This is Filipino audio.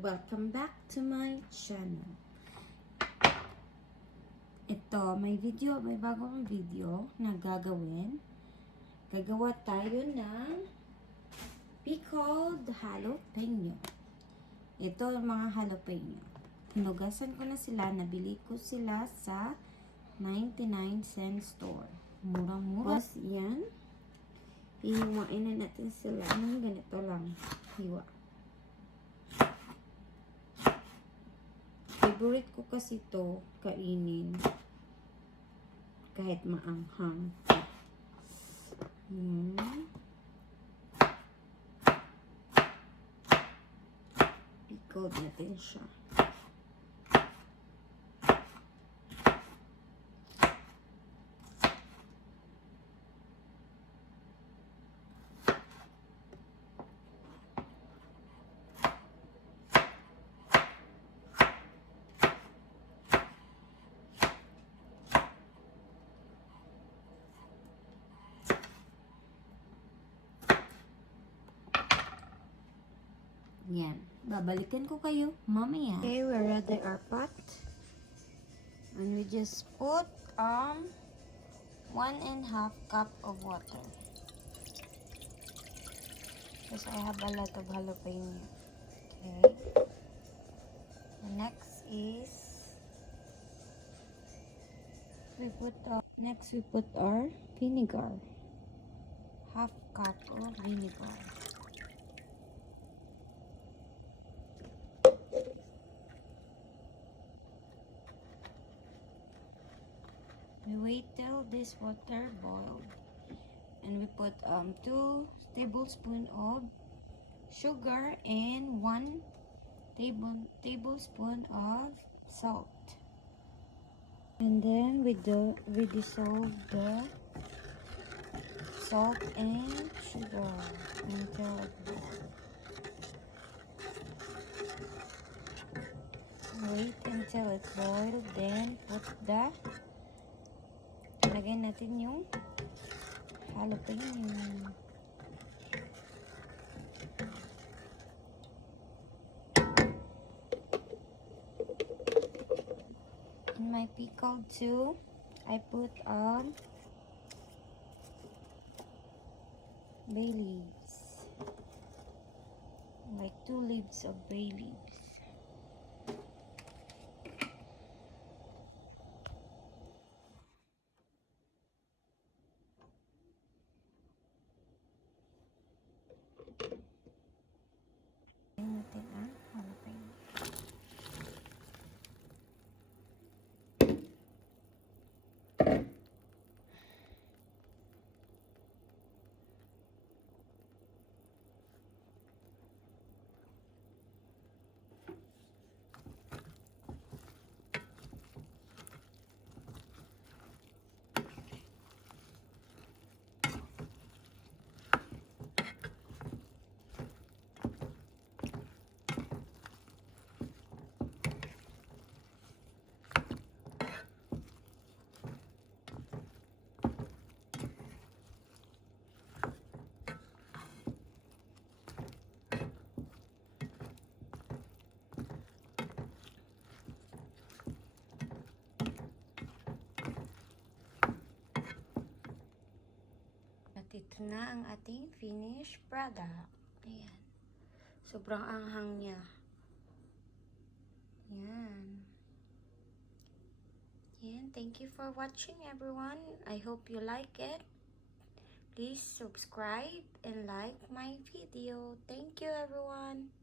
Welcome back to my channel. Ito, may bagong video na gagawin. Gagawa tayo ng pickled jalapeno. Ito ang mga jalapeno. Hinugasan ko na sila, nabili ko sila sa 99 cent store. Murang-mura. Tapos yan, hihiwain na natin sila ng ganito lang. Hiwa. Favorite ko kasi to kainin kahit maanghang. Pickled natin siya. Yan. Babalikan ko kayo mamaya. Okay, we're ready our pot. And we just put 1.5 cup of water. Because I have a lot of jalapeno. Okay. The next is we put our vinegar. 1/2 cup of vinegar. We wait till this water boiled, and we put 2 tablespoons of sugar and 1 tablespoon of salt. And then we dissolve the salt and sugar until it boils. Wait until it boiled, then lagay natin yung jalapeno. In my pickle too, I put bay leaves, like 2 leaves of bay leaves. Natin ang jalapeno. At ito na ang ating finished product. Ayan. Sobrang anghang niya. Ayan. Ayan. Thank you for watching, everyone. I hope you like it. Please subscribe and like my video. Thank you, everyone.